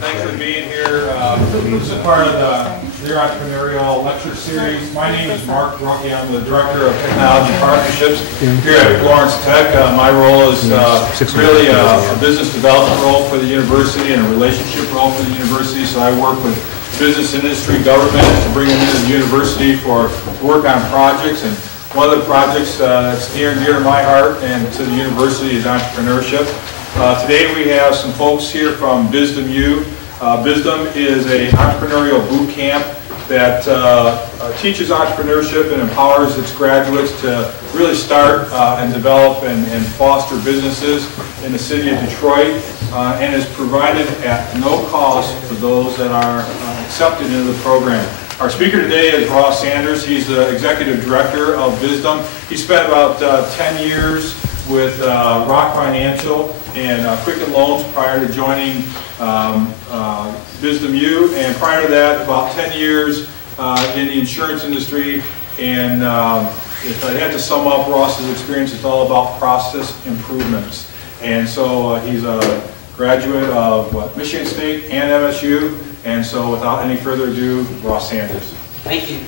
Thanks for being here. This is part of the Your Entrepreneurial Lecture Series. My name is Mark Drucke. I'm the Director of Technology Partnerships here at Florence Tech. My role is really a business development role for the university and a relationship role for the university. So I work with business, industry, government to bring them into the university for work on projects. And one of the projects that's near and dear to my heart and to the university is entrepreneurship. Today we have some folks here from Bizdom U. Bizdom is an entrepreneurial boot camp that teaches entrepreneurship and empowers its graduates to really start and develop and foster businesses in the city of Detroit, and is provided at no cost for those that are accepted into the program. Our speaker today is Ross Sanders. He's the Executive Director of Bizdom. He spent about 10 years with Rock Financial and Quicken Loans prior to joining Bizdom U, and prior to that, about 10 years in the insurance industry. And if I had to sum up Ross's experience, it's all about process improvements. And so he's a graduate of Michigan State and MSU. And so without any further ado, Ross Sanders. Thank you.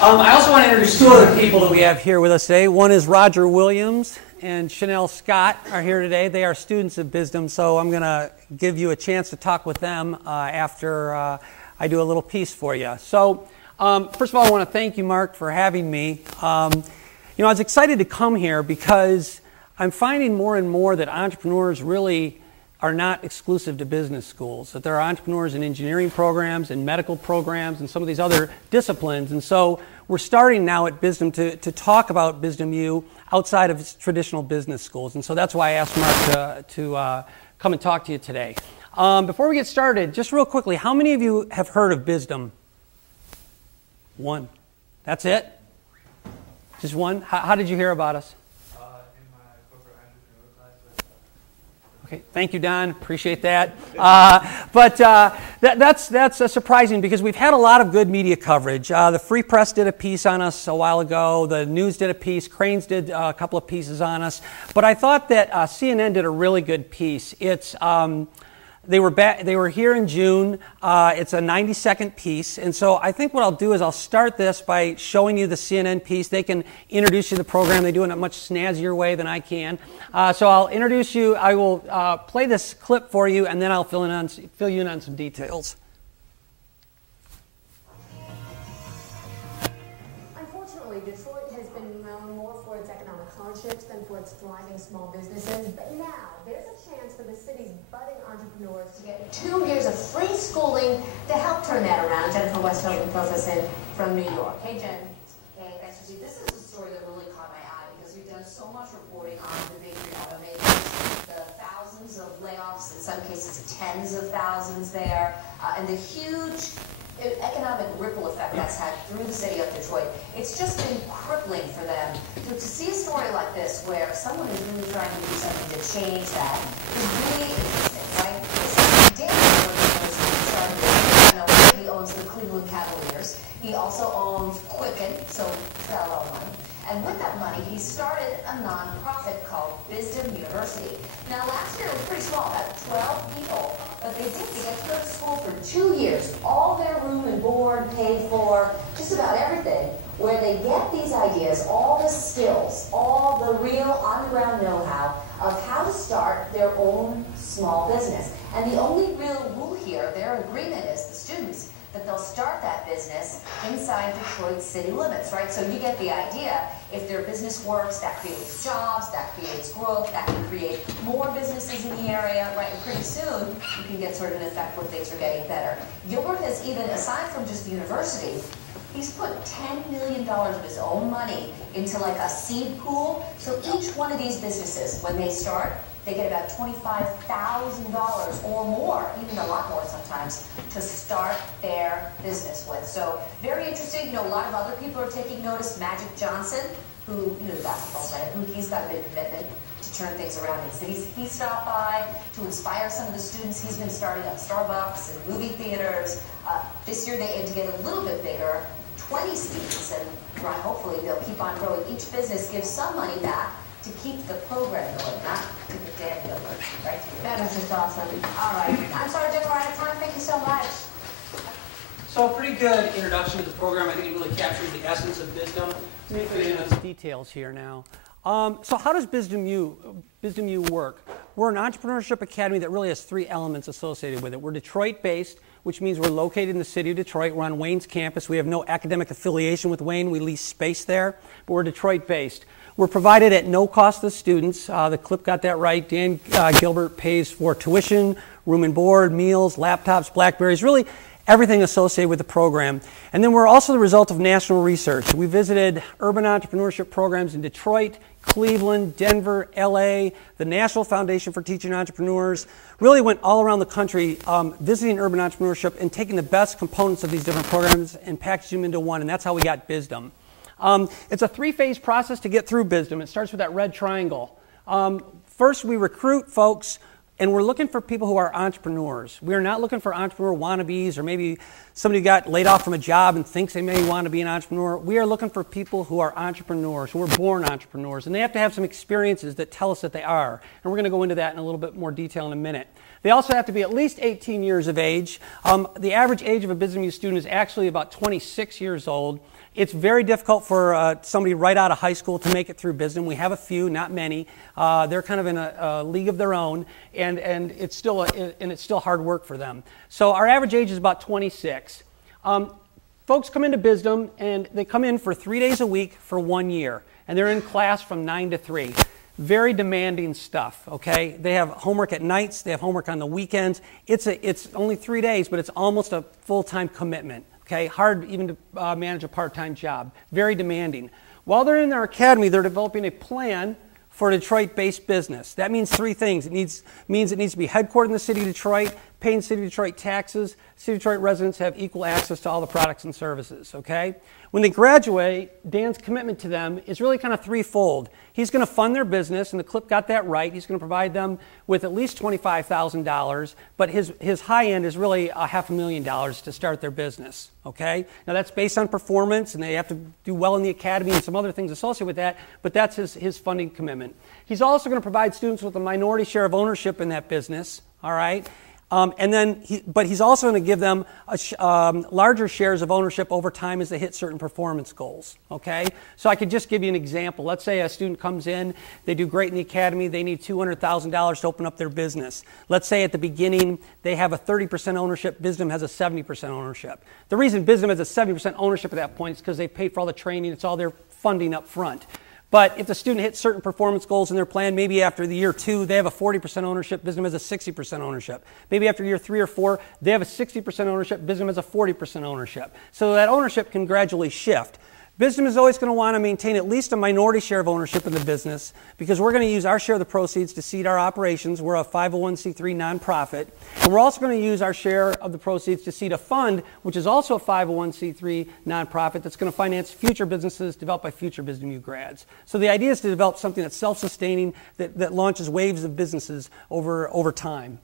I also want to introduce two other people that we have here with us today. One is Roger Williams and Chanel Scott are here today. They are students of Bizdom, so I'm going to give you a chance to talk with them after I do a little piece for you. So first of all, I want to thank you, Mark, for having me. I was excited to come here because I'm finding more and more that entrepreneurs really are not exclusive to business schools, that there are entrepreneurs in engineering programs and medical programs and some of these other disciplines. And so we're starting now at Bizdom to talk about Bizdom U outside of traditional business schools. And so that's why I asked Mark to come and talk to you today. Before we get started, just real quickly, how many of you have heard of Bizdom? One. That's it? Just one? How did you hear about us? Okay, thank you, Don. Appreciate that. That's surprising because we've had a lot of good media coverage. The Free Press did a piece on us a while ago. The News did a piece. Cranes did a couple of pieces on us. But I thought that CNN did a really good piece. It's they were here in June. It's a 90-second piece. And so I think what I'll do is I'll start this by showing you the CNN piece. They can introduce you to the program. They do it in a much snazzier way than I can. So I'll introduce you. I will play this clip for you, and then I'll fill you in on some details. Unfortunately, Detroit has been known more for its economic hardships than for its thriving small businesses. But now there's a chance for the city's budding entrepreneurs to get 2 years of free schooling to help turn that around. Jennifer Westhoven fills us in from New York. Hey, Jen. Hey, thanks for seeing. This is a story that really caught my eye because we've done so much reporting on the big three automakers, the thousands of layoffs, in some cases tens of thousands there, and the huge economic ripple effect that's had through the city of Detroit. It's just been crippling for them. To see a story like this where someone is really trying to do something to change that is really interesting, right? He owns the Cleveland Cavaliers. He also owns Quicken, so fellow money. And with that money, he started a nonprofit called Bizdom University. Now, last year it was pretty small, about 12 people, but they get to go to school for 2 years, all their room and board paid for, just about everything, where they get these ideas, all the skills, all the real on-the-ground know-how of how to start their own small business. And the only real rule here, their agreement is, the students, that they'll start that business inside Detroit city limits, right? So you get the idea. If their business works, that creates jobs, that creates growth, that can create more businesses in the area, right? And pretty soon, you can get sort of an effect where things are getting better. Gilbert has even, aside from just the university, he's put $10 million of his own money into like a seed pool. So each one of these businesses, when they start, they get about $25,000 or more, even a lot more sometimes, to start their business with. So very interesting. A lot of other people are taking notice. Magic Johnson, who, the basketball player, he's got a big commitment to turn things around in cities. He stopped by to inspire some of the students. He's been starting up Starbucks and movie theaters. This year they aim to get a little bit bigger, 20 students, and hopefully they'll keep on growing. Each business gives some money back to keep the program going, not to the damn Gilbert, right? That is just awesome. All right. So pretty good introduction to the program. I think it really captures the essence of Bizdom. Let me get into some details here now. So how does Bizdom U work? We're an entrepreneurship academy that really has three elements associated with it. We're Detroit-based, which means we're located in the city of Detroit. We're on Wayne's campus. We have no academic affiliation with Wayne. We lease space there, but we're Detroit-based. We're provided at no cost to students. The clip got that right. Dan Gilbert pays for tuition, room and board, meals, laptops, Blackberries, really everything associated with the program. And then we're also the result of national research. We visited urban entrepreneurship programs in Detroit, Cleveland, Denver, LA, the National Foundation for Teaching Entrepreneurs, really went all around the country visiting urban entrepreneurship and taking the best components of these different programs and packaging them into one, and that's how we got Bizdom. It's a three-phase process to get through Bizdom. It starts with that red triangle. First, we recruit folks, and we're looking for people who are entrepreneurs. We are not looking for entrepreneur wannabes or maybe somebody who got laid off from a job and thinks they may want to be an entrepreneur. We are looking for people who are entrepreneurs, who are born entrepreneurs, and they have to have some experiences that tell us that they are. And we're going to go into that in a little bit more detail in a minute. They also have to be at least 18 years of age. The average age of a Bizdom U student is actually about 26 years old. It's very difficult for somebody right out of high school to make it through Bizdom. We have a few, not many. They're kind of in a league of their own, and it's still hard work for them. So our average age is about 26. Folks come into Bizdom, and they come in for 3 days a week for 1 year, and they're in class from 9 to 3. Very demanding stuff, okay? They have homework at nights. They have homework on the weekends. It's only 3 days, but it's almost a full-time commitment. Okay, hard even to manage a part-time job. Very demanding. While they're in their academy, they're developing a plan for a Detroit-based business. That means three things. It means it needs to be headquartered in the city of Detroit, paying City of Detroit taxes. City of Detroit residents have equal access to all the products and services, okay? When they graduate, Dan's commitment to them is really kind of threefold. He's going to fund their business, and the clip got that right. He's going to provide them with at least $25,000, but his high end is really $500,000 to start their business, okay? Now that's based on performance, and they have to do well in the academy and some other things associated with that, but that's his funding commitment. He's also going to provide students with a minority share of ownership in that business, all right? But he's also going to give them larger shares of ownership over time as they hit certain performance goals, okay? So I could just give you an example. Let's say a student comes in, they do great in the academy, they need $200,000 to open up their business. Let's say at the beginning they have a 30% ownership, Bizdom has a 70% ownership. The reason Bizdom has a 70% ownership at that point is because they pay for all the training, it's all their funding up front. But if the student hits certain performance goals in their plan, maybe after the year 2, they have a 40% ownership, Bizdom has a 60% ownership. Maybe after year 3 or 4, they have a 60% ownership, Bizdom has a 40% ownership. So that ownership can gradually shift. Bizdom is always going to want to maintain at least a minority share of ownership in the business because we're going to use our share of the proceeds to seed our operations. We're a 501c3 nonprofit. And we're also going to use our share of the proceeds to seed a fund, which is also a 501c3 nonprofit that's going to finance future businesses developed by future Bizdom U grads. So the idea is to develop something that's self-sustaining, that launches waves of businesses over time.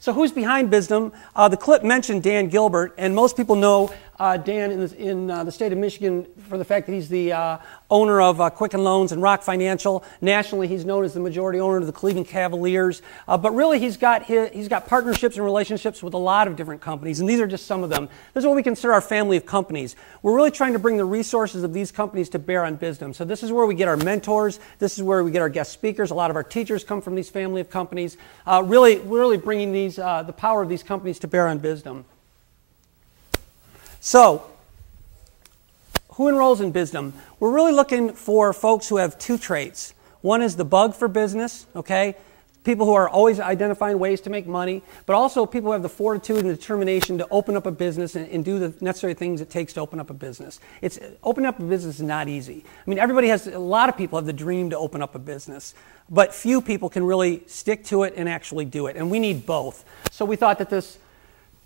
So who's behind Bizdom? The clip mentioned Dan Gilbert, and most people know Dan in the state of Michigan for the fact that he's the owner of Quicken Loans and Rock Financial. Nationally, he's known as the majority owner of the Cleveland Cavaliers. But really, he's got partnerships and relationships with a lot of different companies, and these are just some of them. This is what we consider our family of companies. We're really trying to bring the resources of these companies to bear on Bizdom. So this is where we get our mentors. This is where we get our guest speakers. A lot of our teachers come from these family of companies. Really bringing the power of these companies to bear on Bizdom. So, who enrolls in Bizdom? We're really looking for folks who have two traits. One is the bug for business, okay? People who are always identifying ways to make money, but also people who have the fortitude and the determination to open up a business and do the necessary things it takes to open up a business. Opening up a business is not easy. I mean, a lot of people have the dream to open up a business, but few people can really stick to it and actually do it, and we need both. So we thought that this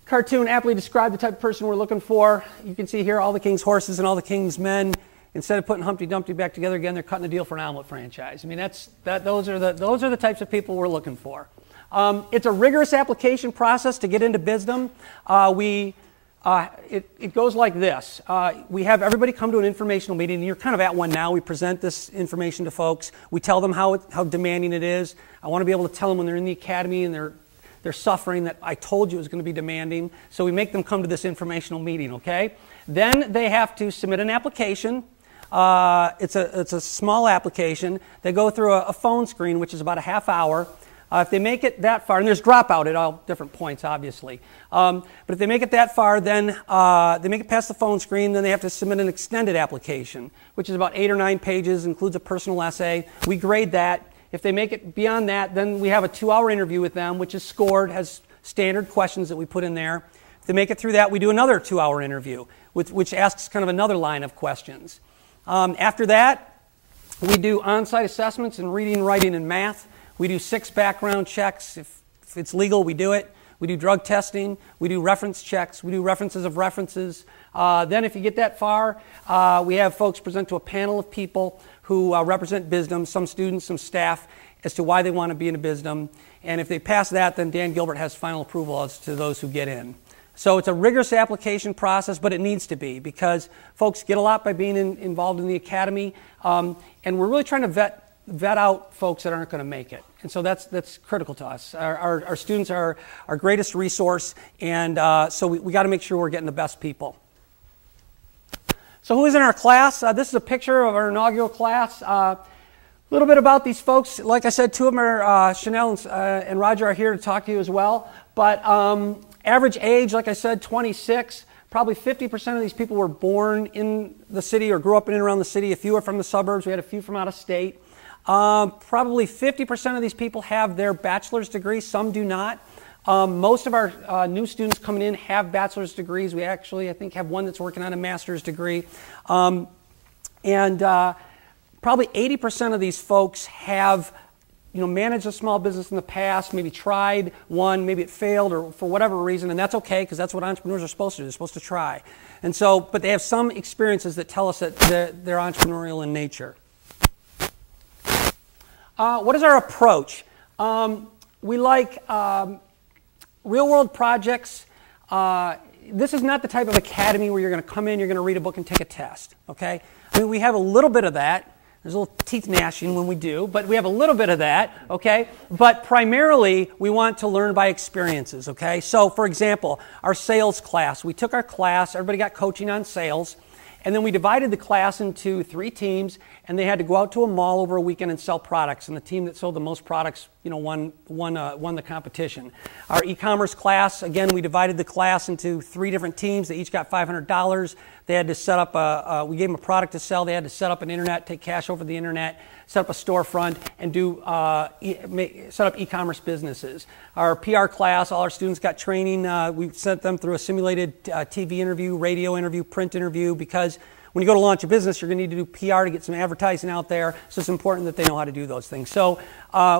cartoon aptly described the type of person we're looking for. You can see here all the king's horses and all the king's men. Instead of putting Humpty Dumpty back together again, they're cutting a deal for an omelet franchise. I mean, those are the types of people we're looking for. It's a rigorous application process to get into Bizdom. It goes like this. We have everybody come to an informational meeting, and you're kind of at one now. We present this information to folks. We tell them how demanding it is. I want to be able to tell them when they're in the academy and They're suffering that I told you it was going to be demanding. So we make them come to this informational meeting, okay? Then they have to submit an application. It's a small application. They go through a phone screen, which is about a half hour. If they make it that far, and there's dropout at all different points, obviously. But if they make it that far, then they make it past the phone screen, then they have to submit an extended application, which is about 8 or 9 pages, includes a personal essay. We grade that. If they make it beyond that, then we have a 2-hour interview with them, which is scored, has standard questions that we put in there. If they make it through that, we do another 2-hour interview, which asks kind of another line of questions. After that, we do on-site assessments in reading, writing, and math. We do 6 background checks. If it's legal, we do it. We do drug testing. We do reference checks. We do references of references. Then if you get that far, we have folks present to a panel of people who represent Bizdom, some students, some staff, as to why they want to be in a Bizdom. And if they pass that, then Dan Gilbert has final approval as to those who get in. So it's a rigorous application process, but it needs to be, because folks get a lot by being involved in the academy, and we're really trying to vet out folks that aren't going to make it. And so that's critical to us. Our students are our greatest resource, and so we got to make sure we're getting the best people. So who is in our class? This is a picture of our inaugural class. A little bit about these folks. Like I said, 2 of them are, Chanel and Roger are here to talk to you as well. But average age, like I said, 26. Probably 50% of these people were born in the city or grew up in and around the city. A few are from the suburbs. We had a few from out of state. Probably 50% of these people have their bachelor's degree. Some do not. Most of our new students coming in have bachelor's degrees. We actually, I think, have one that's working on a master's degree. Probably 80% of these folks have managed a small business in the past, maybe tried one, maybe it failed, or for whatever reason, and that's okay, because that's what entrepreneurs are supposed to do. They're supposed to try. And so, but they have some experiences that tell us that they're entrepreneurial in nature. What is our approach? We like real-world projects. This is not the type of academy where you're going to come in, you're going to read a book and take a test, okay? I mean, we have a little bit of that. There's a little teeth gnashing when we do, but we have a little bit of that, okay? But primarily, we want to learn by experiences, okay? So, for example, our sales class. We took our class, everybody got coaching on sales, and then we divided the class into 3 teams, and they had to go out to a mall over a weekend and sell products. And the team that sold the most products, won the competition. Our e-commerce class, again, we divided the class into 3 different teams. They each got $500. They had to set up we gave them a product to sell. They had to set up an internet, take cash over the internet, set up a storefront, and set up e-commerce businesses. Our PR class, all our students got training. We sent them through a simulated TV interview, radio interview, print interview, because when you go to launch a business, you're going to need to do PR to get some advertising out there, so it's important that they know how to do those things. So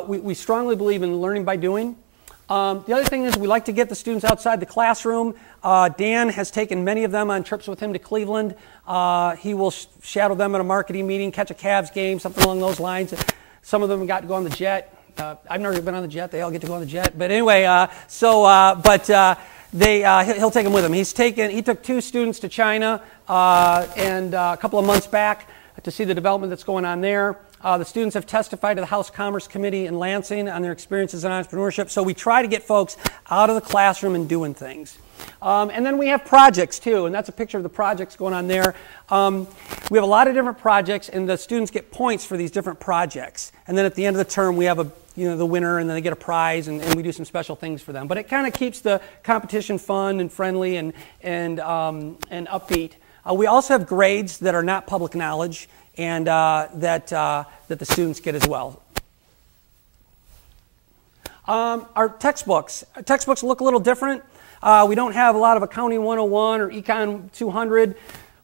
we strongly believe in learning by doing. The other thing is we like to get the students outside the classroom. Dan has taken many of them on trips with him to Cleveland. He will shadow them at a marketing meeting, catch a Cavs game, something along those lines. Some of them got to go on the jet. I've never been on the jet. They all get to go on the jet. But anyway, he'll take them with him. He took 2 students to China and a couple of months back to see the development that's going on there. The students have testified to the House Commerce Committee in Lansing on their experiences in entrepreneurship. So we try to get folks out of the classroom and doing things. And then we have projects too, and that's a picture of the projects going on there. We have a lot of different projects, and the students get points for these different projects. And then at the end of the term, we have the winner, and then they get a prize, and we do some special things for them. But it kind of keeps the competition fun and friendly and upbeat. We also have grades that are not public knowledge, and that the students get as well. Our textbooks look a little different. We don't have a lot of Accounting 101 or Econ 200.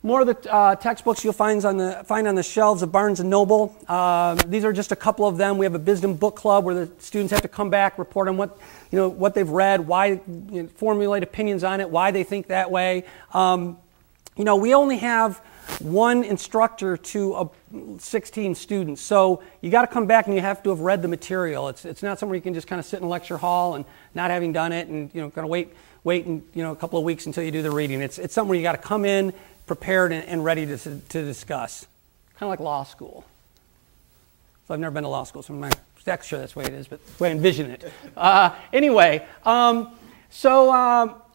More of the textbooks you'll find on the shelves of Barnes & Noble. These are just a couple of them. We have a Bizdom book club where the students have to come back, report on what they've read, why, formulate opinions on it, why they think that way. We only have 1 instructor to 16 students. So you got to come back and you have to have read the material. It's not somewhere you can just kind of sit in a lecture hall and not having done it and kind of wait a couple of weeks until you do the reading. It's something where you got to come in prepared and ready to discuss. Kind of like law school. So I've never been to law school, so I'm not sure that's the way it is, but the way I envision it. Anyway,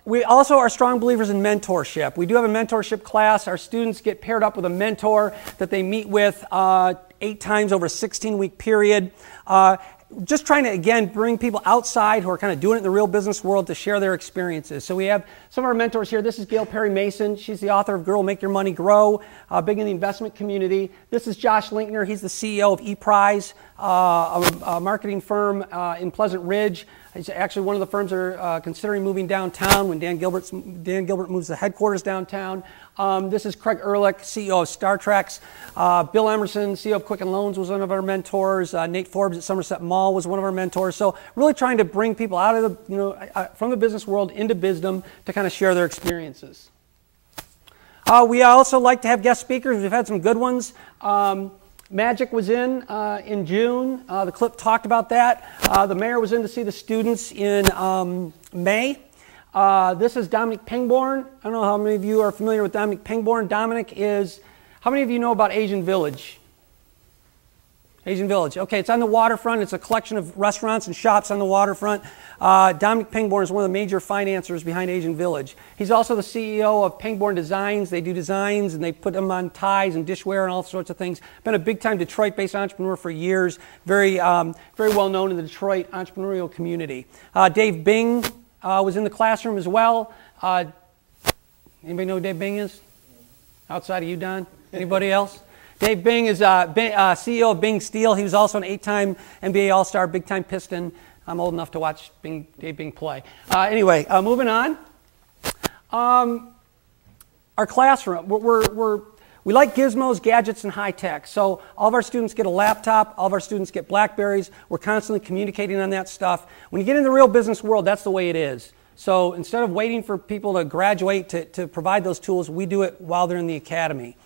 we also are strong believers in mentorship. We do have a mentorship class. Our students get paired up with a mentor that they meet with 8 times over a 16-week period. Just trying to, again, bring people outside who are kind of doing it in the real business world to share their experiences. So we have some of our mentors here. This is Gail Perry Mason. She's the author of Girl, Make Your Money Grow, big in the investment community. This is Josh Linkner. He's the CEO of ePrize, a marketing firm in Pleasant Ridge. He's actually one of the firms that are considering moving downtown when Dan Gilbert moves the headquarters downtown. This is Craig Ehrlich, CEO of Star Treks. Bill Emerson, CEO of Quicken Loans, was one of our mentors. Nate Forbes at Somerset Mall was one of our mentors. So really trying to bring people out of the, from the business world into Bizdom to kind of share their experiences. We also like to have guest speakers. We've had some good ones. Magic was in June. The clip talked about that. The mayor was in to see the students in May. This is Dominic Pangborn. I don't know how many of you are familiar with Dominic Pangborn. Dominic is, how many of you know about Asian Village? Asian Village. Okay, it's on the waterfront. It's a collection of restaurants and shops on the waterfront. Dominic Pangborn is one of the major financiers behind Asian Village. He's also the CEO of Pangborn Designs. They do designs and they put them on ties and dishware and all sorts of things. Been a big-time Detroit-based entrepreneur for years. Very well known in the Detroit entrepreneurial community. Dave Bing was in the classroom as well. Anybody know who Dave Bing is? Outside of you, Don? Anybody else? Dave Bing is CEO of Bing Steel. He was also an 8-time NBA All-Star, big-time Piston. I'm old enough to watch Dave Bing play. Anyway, moving on. Our classroom, we like gizmos, gadgets, and high tech. So all of our students get a laptop. All of our students get Blackberries. We're constantly communicating on that stuff. When you get in the real business world, that's the way it is. So instead of waiting for people to graduate to provide those tools, we do it while they're in the academy.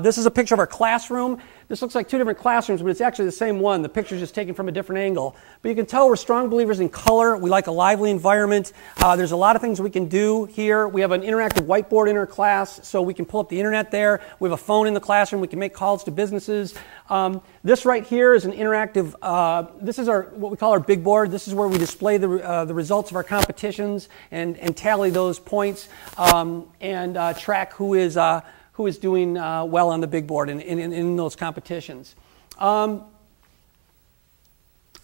This is a picture of our classroom. This looks like 2 different classrooms, but it's actually the same one. The picture's just taken from a different angle. But you can tell we're strong believers in color. We like a lively environment. There's a lot of things we can do here. We have an interactive whiteboard in our class, so we can pull up the internet there. We have a phone in the classroom. We can make calls to businesses. This right here is an interactive, this is what we call our big board. This is where we display the results of our competitions and tally those points and track who is doing well on the big board in those competitions.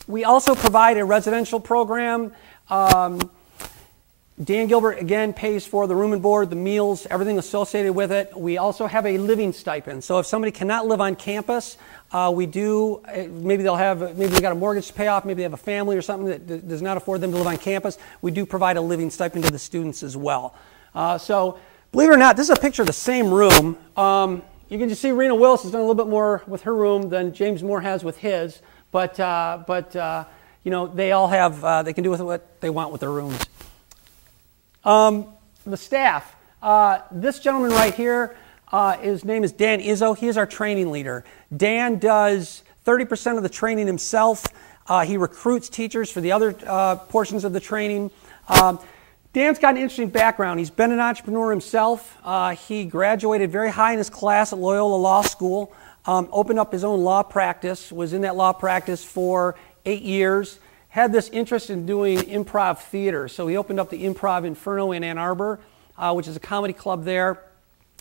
We also provide a residential program. Dan Gilbert, again, pays for the room and board, the meals, everything associated with it. We also have a living stipend. So if somebody cannot live on campus, we do, maybe they got a mortgage to pay off, maybe they have a family or something that does not afford them to live on campus, we do provide a living stipend to the students as well. So believe it or not, this is a picture of the same room. You can just see Rena Willis has done a little bit more with her room than James Moore has with his, but you know, they all have, they can do with what they want with their rooms. The staff. This gentleman right here, his name is Dan Izzo. He is our training leader. Dan does 30% of the training himself. He recruits teachers for the other portions of the training. Dan's got an interesting background. He's been an entrepreneur himself. He graduated very high in his class at Loyola Law School, opened up his own law practice, was in that law practice for 8 years, had this interest in doing improv theater. So he opened up the Improv Inferno in Ann Arbor, which is a comedy club there,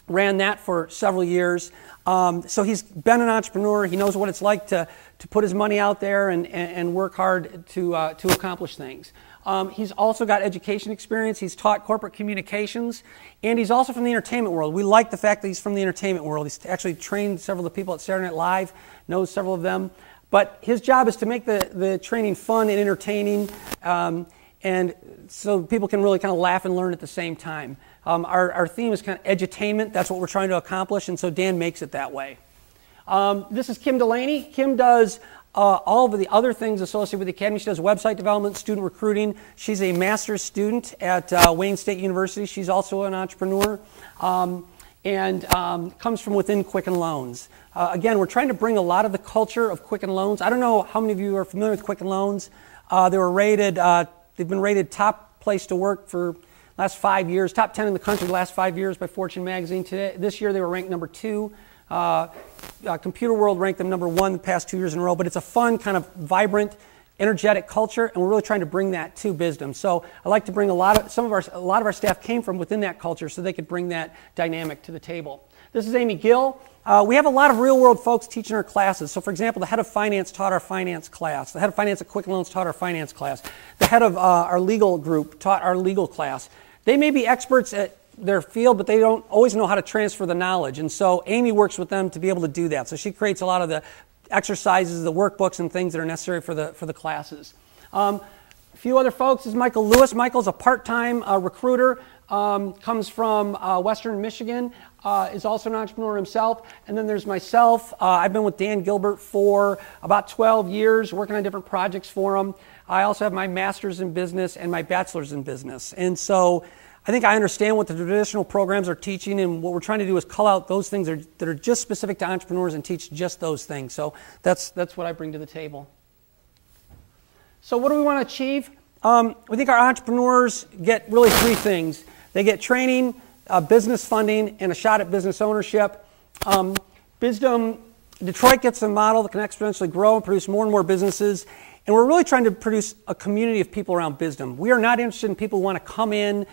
ran that for several years. So he's been an entrepreneur. He knows what it's like to put his money out there and work hard to accomplish things. He's also got education experience. He's taught corporate communications, and he's also from the entertainment world. We like the fact that he's from the entertainment world. He's actually trained several of the people at Saturday Night Live, knows several of them. But his job is to make the training fun and entertaining, and so people can really kind of laugh and learn at the same time. Our theme is kind of edutainment. That's what we're trying to accomplish, and so Dan makes it that way. This is Kim Delaney. Kim does all of the other things associated with the Academy. She does website development, student recruiting. She's a master's student at Wayne State University. She's also an entrepreneur and comes from within Quicken Loans. Again, we're trying to bring a lot of the culture of Quicken Loans. I don't know how many of you are familiar with Quicken Loans. They were rated, they've been rated top place to work for last 5 years, top 10 in the country the last 5 years by Fortune magazine. This year they were ranked number 2 Computer World ranked them #1 the past 2 years in a row, but it's a fun, kind of vibrant, energetic culture, and we're really trying to bring that to Bizdom. So I like to bring a lot of our staff came from within that culture, so they could bring that dynamic to the table. This is Amy Gill. We have a lot of real-world folks teaching our classes. So, for example, the head of finance taught our finance class. The head of finance at Quicken Loans taught our finance class. The head of our legal group taught our legal class. They may be experts at their field, but they don't always know how to transfer the knowledge. And so Amy works with them to be able to do that. So she creates a lot of the exercises, the workbooks, and things that are necessary for the classes. A few other folks is Michael Lewis. Michael's a part-time recruiter, comes from Western Michigan, is also an entrepreneur himself. And then there's myself. I've been with Dan Gilbert for about 12 years, working on different projects for him. I also have my master's in business and my bachelor's in business. And so I think I understand what the traditional programs are teaching, and what we're trying to do is cull out those things that are just specific to entrepreneurs and teach just those things. So that's what I bring to the table. So what do we want to achieve? We think our entrepreneurs get really 3 things. They get training, business funding, and a shot at business ownership. Bizdom Detroit gets a model that can exponentially grow and produce more and more businesses. And we're really trying to produce a community of people around Bizdom. We are not interested in people who want to come in,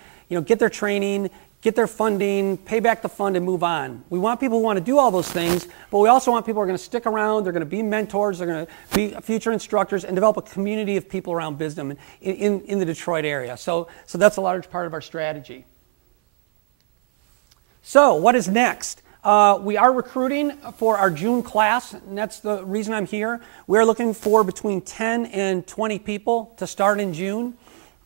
get their training, get their funding, pay back the fund, and move on. We want people who want to do all those things, but we also want people who are going to stick around, they're going to be mentors, they're going to be future instructors, and develop a community of people around Bizdom in the Detroit area. So that's a large part of our strategy. So what is next? We are recruiting for our June class, and that's the reason I'm here. We're looking for between 10 and 20 people to start in June.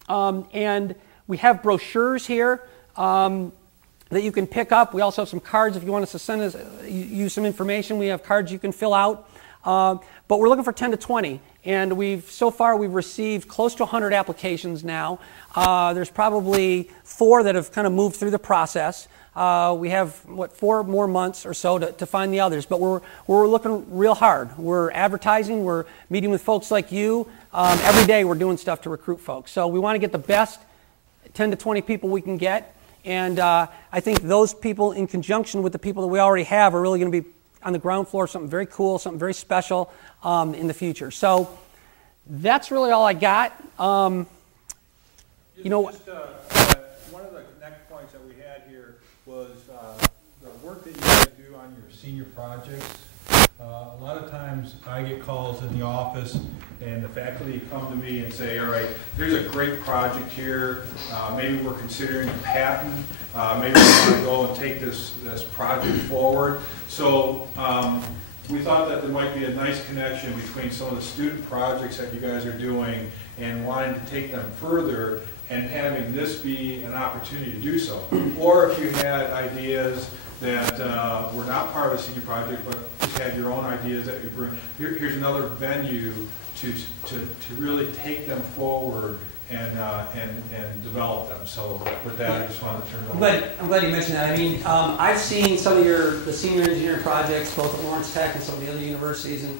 And we have brochures here that you can pick up. We also have some cards if you want us to send us you some information. We have cards you can fill out. But we're looking for 10 to 20. And so far we've received close to 100 applications now. There's probably 4 that have kind of moved through the process. We have, 4 more months or so to find the others. But we're looking real hard. We're advertising. We're meeting with folks like you. Every day we're doing stuff to recruit folks. So we want to get the best 10 to 20 people we can get. And I think those people, in conjunction with the people that we already have, are really going to be on the ground floor, something very cool, something very special in the future. So that's really all I got. One of the connect points that we had here was the work that you guys do on your senior projects. A lot of times I get calls in the office and the faculty come to me and say, all right, there's a great project here. Maybe we're considering a patent. Maybe we want to go and take this project forward. So we thought that there might be a nice connection between some of the student projects that you guys are doing and wanting to take them further and having this be an opportunity to do so. Or if you had ideas that were not part of a senior project, but just had your own ideas that you bring. Here's another venue to really take them forward and develop them. So with that, I just wanted to turn it over. I'm glad you mentioned that. I mean, I've seen some of the senior engineering projects, both at Lawrence Tech and some of the other universities, and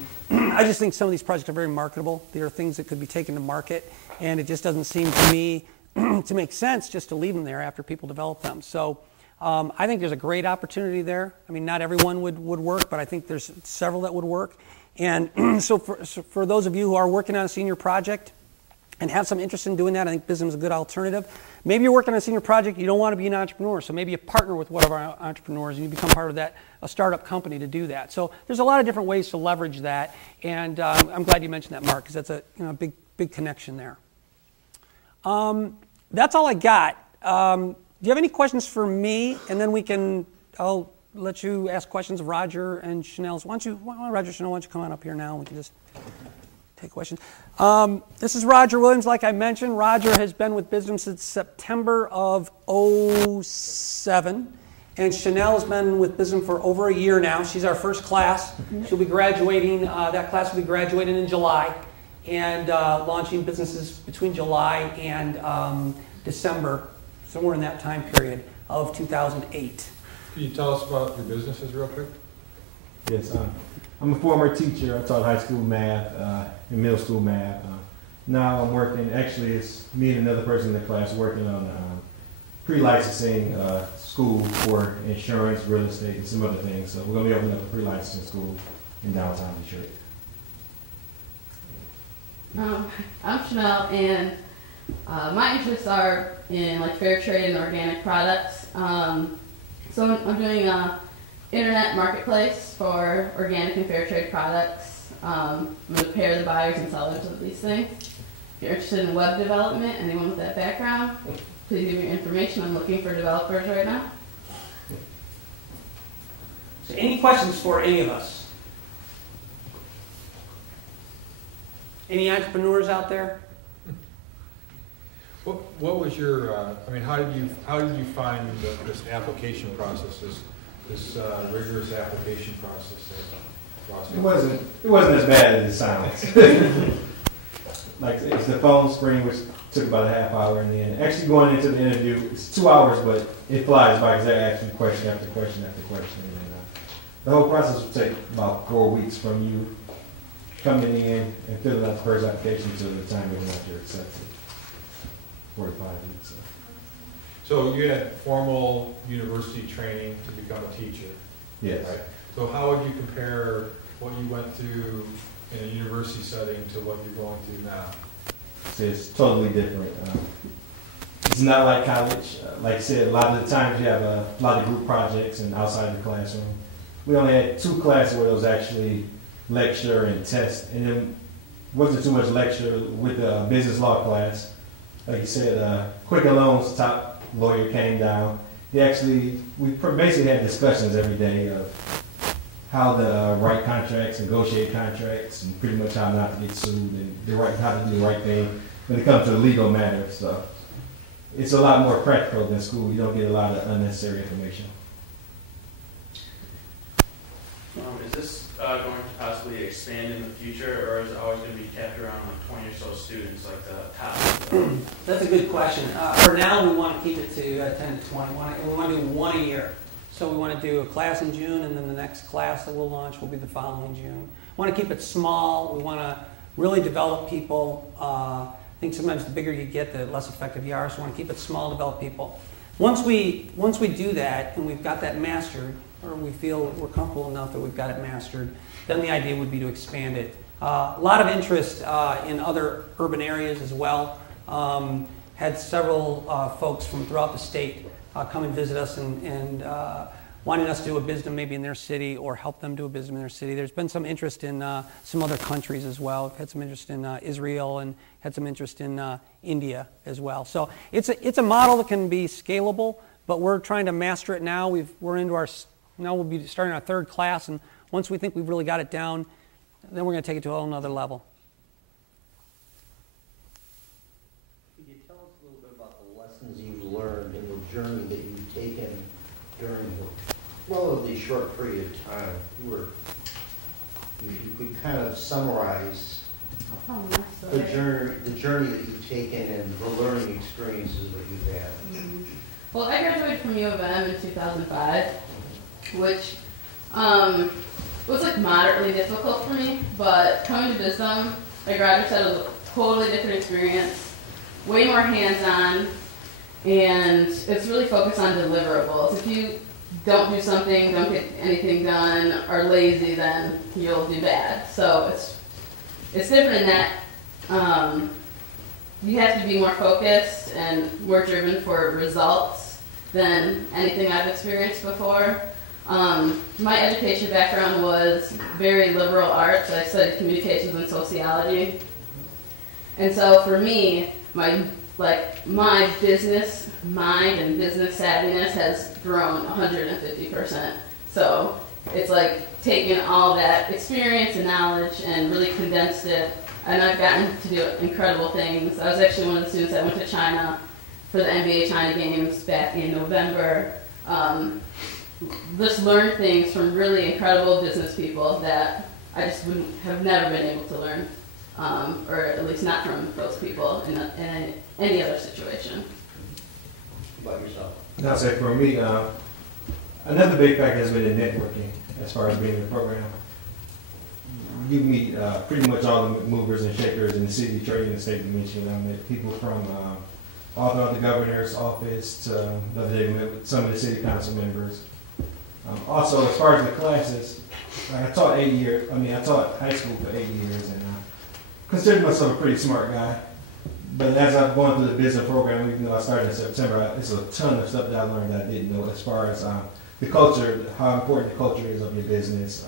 I just think some of these projects are very marketable. They are things that could be taken to market, and it just doesn't seem to me to make sense just to leave them there after people develop them. So I think there's a great opportunity there. I mean, not everyone would work, but I think there's several that would work. And so for those of you who are working on a senior project and have some interest in doing that, I think Bizdom is a good alternative. Maybe you're working on a senior project, you don't want to be an entrepreneur, so maybe you partner with one of our entrepreneurs and you become part of a startup company to do that. So there's a lot of different ways to leverage that, and I'm glad you mentioned that, Mark, because that's a big connection there. That's all I got. Do you have any questions for me? And then I'll let you ask questions of Roger and Chanel. Roger and Chanel, why don't you come on up here now? We can just take questions. This is Roger Williams, like I mentioned. Roger has been with Bizdom since September of 2007. And Chanel has been with Bizdom for over a year now. She's our first class. She'll be graduating, that class will be graduating in July and launching businesses between July and December, somewhere in that time period of 2008. Can you tell us about your businesses real quick? Yes, I'm a former teacher. I taught high school math and middle school math. Now I'm working, actually it's me and another person in the class working on pre-licensing school for insurance, real estate, and some other things. So we're going to be opening up a pre-licensing school in downtown Detroit. I'm Chanel, and my interests are in like fair trade and organic products. So I'm doing an internet marketplace for organic and fair trade products. I'm going to pair the buyers and sellers of these things. If you're interested in web development, anyone with that background, please give me your information. I'm looking for developers right now. So any questions for any of us? Any entrepreneurs out there? What was your, I mean, how did you find this application process, this rigorous application process? It wasn't as bad as it sounds. Like it's the phone screen, which took about a half hour, and then actually going into the interview, it's 2 hours, but it flies by because they're asking question after question after question. And, the whole process would take about 4 weeks from you coming in and filling out the first application to the time whether or not you're accepted. 45 weeks. So you had formal university training to become a teacher. Yes. Right? So how would you compare what you went through in a university setting to what you're going through now? So it's totally different. It's not like college. Like I said, a lot of the times you have a lot of group projects and outside the classroom. We only had 2 classes where it was actually lecture and test, and then wasn't too much lecture with the business law class. Like you said, Quicken Loans top lawyer came down. We basically had discussions every day of how to write contracts, negotiate contracts, and pretty much how not to get sued and how to do the right thing when it comes to legal matters. So it's a lot more practical than school. You don't get a lot of unnecessary information. Is this going to possibly expand in the future, or is it always going to be capped around like 20 or so students, like the top? That's a good question. For now, we want to keep it to 10 to 20. We want to do 1 a year. So we want to do a class in June, and then the next class that we'll launch will be the following June. We want to keep it small. We want to really develop people. I think sometimes the bigger you get, the less effective you are. So we want to keep it small, develop people. Once we do that, and we've got that mastered, or we feel we're comfortable enough that we've got it mastered, then the idea would be to expand it. A lot of interest in other urban areas as well. Had several folks from throughout the state come and visit us and wanting us to do a Bizdom maybe in their city or help them do a Bizdom in their city. There's been some interest in some other countries as well. We've had some interest in Israel and had some interest in India as well. So it's a model that can be scalable, but we're trying to master it now. Now we'll be starting our 3rd class, and once we think we've really got it down, then we're going to take it to a whole nother level. Could you tell us a little bit about the lessons you've learned and the journey that you've taken during the relatively short period of time? You could kind of summarize the journey that you've taken and the learning experiences that you've had. Mm-hmm. Well, I graduated from U of M in 2005, which was like moderately difficult for me, but coming to Bizdom, my graduate said it was a totally different experience, way more hands-on, and it's really focused on deliverables. If you don't do something, don't get anything done, are lazy, then you'll do bad. So it's different in that you have to be more focused and more driven for results than anything I've experienced before. My education background was very liberal arts. I studied communications and sociology. And so for me, my business mind and business savviness has grown 150%. So it's like taking all that experience and knowledge and really condensed it. And I've gotten to do incredible things. I was actually one of the students that went to China for the NBA China games back in November. Just learned things from really incredible business people that I just have never been able to learn, or at least not from those people in any other situation. How about yourself? I'll say for me, another big factor has been the networking as far as being in the program. You meet pretty much all the movers and shakers in the city, trade, and the state of Michigan. I met people from all throughout the governor's office to the other day with some of the city council members. Also, as far as the classes, like I taught I taught high school for 8 years, and I consider myself a pretty smart guy. But as I've gone through the business program, even though I started in September, it's a ton of stuff that I learned that I didn't know as far as the culture, how important the culture is of your business,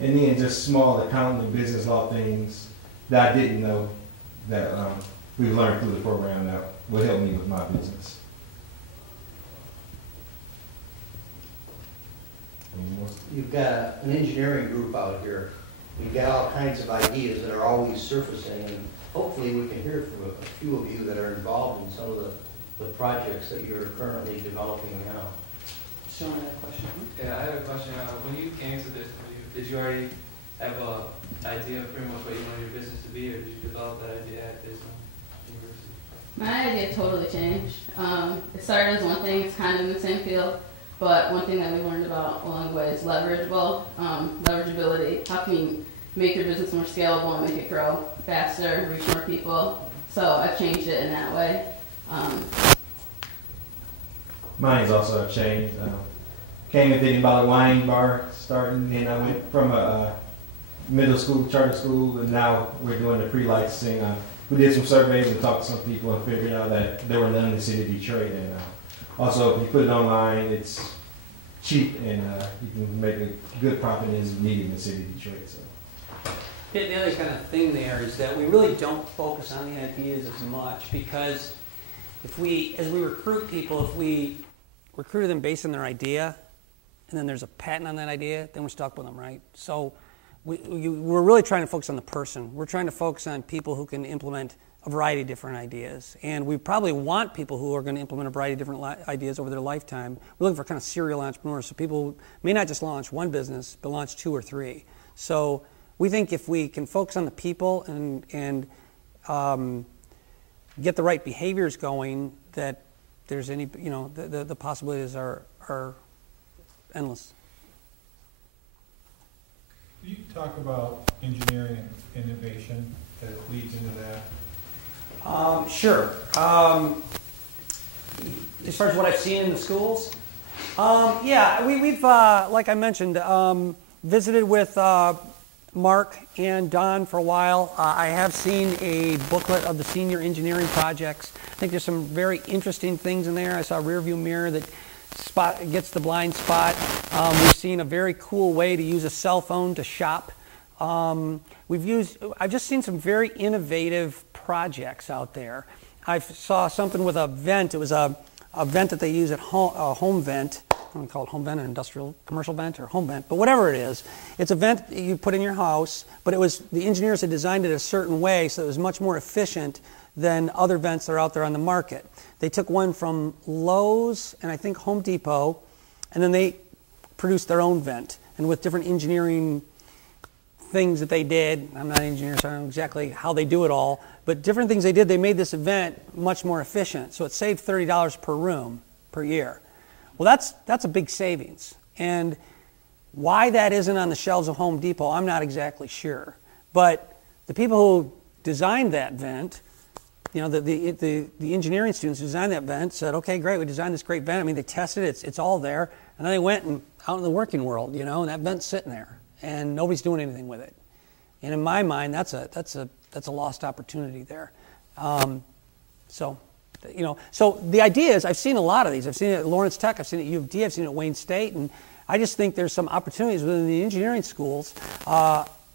and then just small accounting and business law things that I didn't know that we've learned through the program that will help me with my business. You've got an engineering group out here. You've got all kinds of ideas that are always surfacing, and hopefully we can hear from a few of you that are involved in some of the projects that you're currently developing now. Sean had a question. Yeah, I have a question. When you came to this, did you already have an idea of pretty much what you wanted your business to be, or did you develop that idea at Bizdom University? My idea totally changed. It started as one thing, it's kind of in the same field, but one thing that we learned about along the way is leverageability. How can you make your business more scalable and make it grow faster, reach more people? So I've changed it in that way. Mine's also changed. Came in thinking about a wine bar starting, and I went from a middle school, charter school, and now we're doing the pre-licensing. We did some surveys and talked to some people and figured out that there were none in the city of Detroit. And also, if you put it online, it's cheap, and you can make a good profit as needed in the city of Detroit. So. The other kind of thing there is that we really don't focus on the ideas as much, because as we recruit people, if we recruit them based on their idea, and then there's a patent on that idea, then we're stuck with them, right? So we're really trying to focus on the person. We're trying to focus on people who can implement a variety of different ideas. And we probably want people who are going to implement a variety of different ideas over their lifetime. We're looking for kind of serial entrepreneurs, so people who may not just launch one business, but launch 2 or 3. So we think if we can focus on the people and get the right behaviors going, that there's any, the possibilities are endless. Can you talk about engineering and innovation that leads into that? Sure. As far as what I've seen in the schools, we've like I mentioned, visited with Mark and Don for a while. I have seen a booklet of the senior engineering projects. I think there's some very interesting things in there. I saw a rear view mirror that gets the blind spot. We've seen a very cool way to use a cell phone to shop. I've just seen some very innovative projects out there. I saw something with a vent. It was a vent that they use at home, a home vent. I don't know if call it home vent, an industrial commercial vent, or home vent, but whatever it is. It's a vent you put in your house, but the engineers had designed it a certain way so it was much more efficient than other vents that are out there on the market. They took one from Lowe's and I think Home Depot, and then they produced their own vent. And with different engineering things that they did, I'm not an engineer, so I don't know exactly how they do it all, but different things they did, they made this event much more efficient. So it saved $30 per room per year. Well, that's a big savings. And why that isn't on the shelves of Home Depot, I'm not exactly sure. But the people who designed that vent, the engineering students who designed that vent said, okay, great, we designed this great vent. I mean, they tested it, it's all there. And then they went out in the working world, and that vent's sitting there. And nobody's doing anything with it. And in my mind, that's a lost opportunity there. So the idea is, I've seen a lot of these. I've seen it at Lawrence Tech, I've seen it at U of D, I've seen it at Wayne State, and I just think there's some opportunities within the engineering schools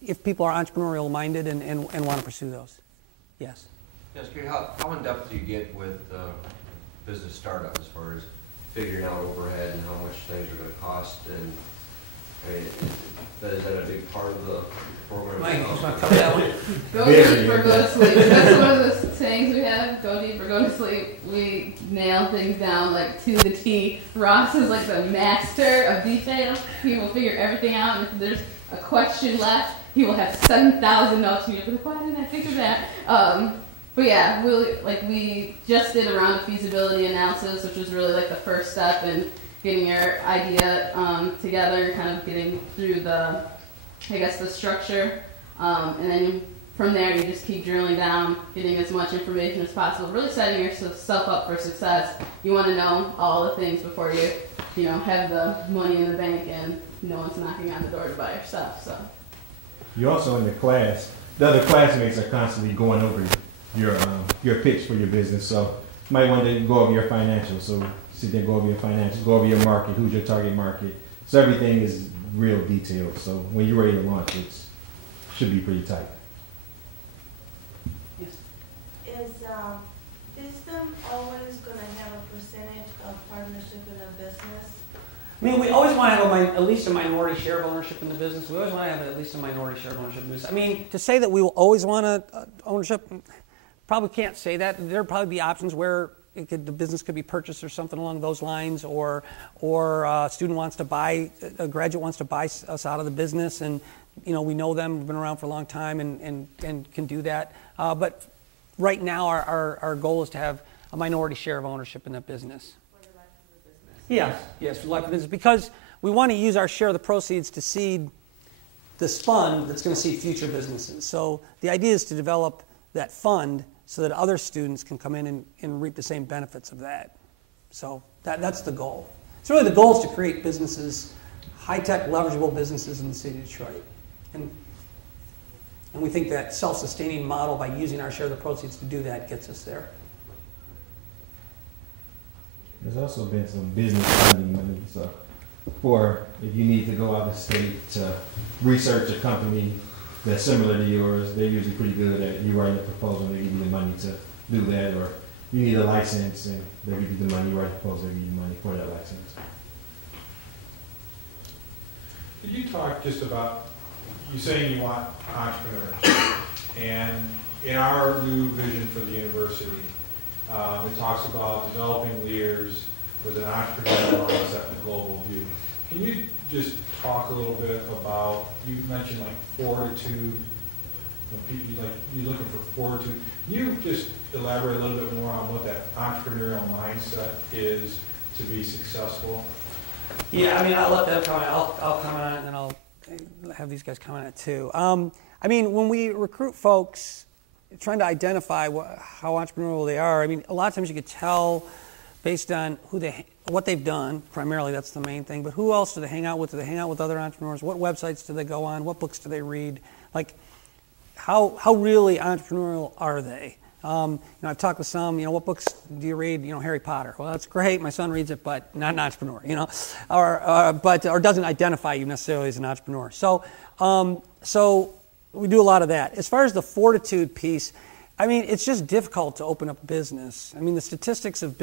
if people are entrepreneurial minded and want to pursue those. Yes. Yes, how in depth do you get with business startup as far as figuring out overhead and how much things are going to cost? And is that a big part of the program? Mike, you want to cover that one? Go deep or go to sleep. That's one of the sayings we have. Go deep or go to sleep. We nail things down like to the T. Ross is like the master of detail. He will figure everything out, and if there's a question left, he will have 7,000 notes, and you're like, why didn't I think of that? But yeah, we just did a round of feasibility analysis, which was really like the first step in getting your idea together, kind of getting through the structure. And then from there, you just keep drilling down, getting as much information as possible, really setting yourself up for success. You want to know all the things before you have the money in the bank and no one's knocking on the door to buy your stuff. So you're also in the class. The other classmates are constantly going over your pitch for your business. So you might want to go over your financials. So sit there, go over your financials, go over your market, who's your target market. So everything is real detailed. So when you're ready to launch, it should be pretty tight. Is Bizdom always going to have a percentage of partnership in a business? I mean, we always want to have at least a minority share of ownership in the business. We always want to have at least a minority share of ownership in the business. I mean, to say that we will always want ownership, probably can't say that. There'll probably be options where the business could be purchased or something along those lines, or a student wants to buy, a graduate wants to buy us out of the business, and we know them, we've been around for a long time, and can do that. But right now, our goal is to have a minority share of ownership in that business. For the life of the business. Yes, for the life of the business, because we want to use our share of the proceeds to seed this fund that's going to seed future businesses. So the idea is to develop that fund so that other students can come in and reap the same benefits of that. So that's the goal. So really the goal is to create businesses, high-tech, leverageable businesses in the city of Detroit. And we think that self-sustaining model, by using our share of the proceeds to do that, gets us there. There's also been some business funding money. So for if you need to go out of state to research a company that's similar to yours, they're usually pretty good at you writing a proposal and they give you the money to do that, or you need a license and they give you the money, you write a proposal, they give you the money for that license. Could you talk just about, you saying you want entrepreneurs, and in our new vision for the university, it talks about developing leaders with an entrepreneurial mindset and a global view. Can you just talk a little bit about, you mentioned like fortitude, you're looking for fortitude. Can you just elaborate a little bit more on what that entrepreneurial mindset is to be successful? Yeah, I mean, I'll let them comment. I'll comment on it, and then I'll have these guys comment on it too. I mean, when we recruit folks, trying to identify how entrepreneurial they are, I mean, a lot of times you could tell based on what they've done. Primarily, that's the main thing. But who else do they hang out with? Do they hang out with other entrepreneurs? What websites do they go on? What books do they read? Like, how really entrepreneurial are they? I've talked with some, what books do you read? Harry Potter. Well, that's great. My son reads it, but not an entrepreneur, or doesn't identify you necessarily as an entrepreneur. So we do a lot of that. As far as the fortitude piece, I mean, it's just difficult to open up a business. I mean, the statistics of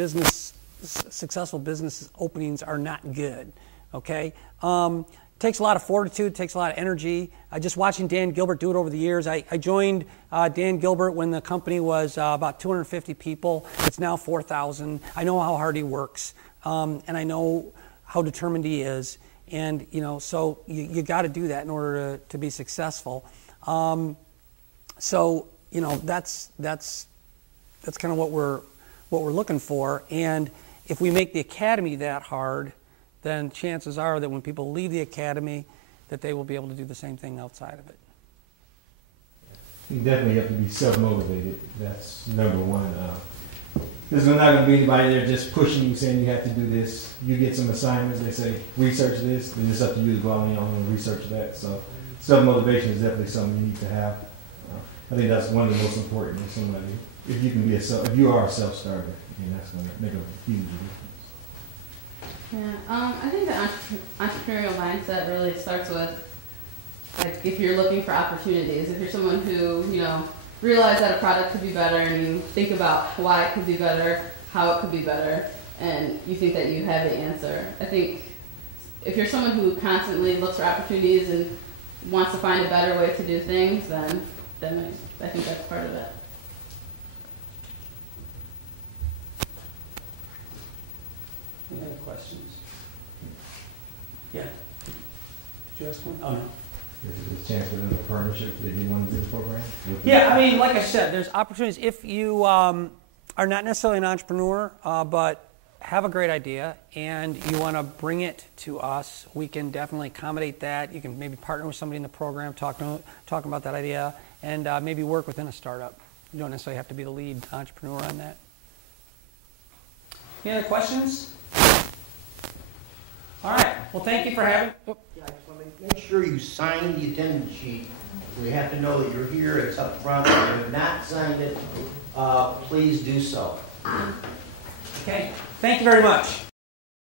successful business openings are not good, okay? Takes a lot of fortitude, takes a lot of energy. Just watching Dan Gilbert do it over the years. I joined Dan Gilbert when the company was about 250 people. It's now 4,000. I know how hard he works, and I know how determined he is. And, so you got to do that in order to be successful. That's kind of what we're looking for. And if we make the academy that hard, then chances are that when people leave the academy, that they will be able to do the same thing outside of it. You definitely have to be self-motivated. That's number one. There's not going to be anybody there just pushing you, saying you have to do this. You get some assignments, they say, research this, then it's up to you to go out on your own and research that. So self-motivation is definitely something you need to have. I think that's one of the most important in somebody. If you can be if you are a self-starter, that's going to make a huge difference. Yeah, I think the entrepreneurial mindset really starts with, like, if you're looking for opportunities, if you're someone who, realize that a product could be better and you think about why it could be better, how it could be better, and you think that you have the answer. I think if you're someone who constantly looks for opportunities and wants to find a better way to do things, then I think that's part of it. Any other questions? Yeah. Did you ask one? Oh, no. There's a chance within the partnership if you want to do the program? Yeah, I mean, like I said, there's opportunities. If you are not necessarily an entrepreneur, but have a great idea and you want to bring it to us, we can definitely accommodate that. You can maybe partner with somebody in the program, talk about that idea, and maybe work within a startup. You don't necessarily have to be the lead entrepreneur on that. Any other questions? All right. Well, thank you for having. Oh. Yeah, I just want to make sure you sign the attendance sheet. We have to know that you're here. It's up front. If you have not signed it, please do so. Okay. Thank you very much.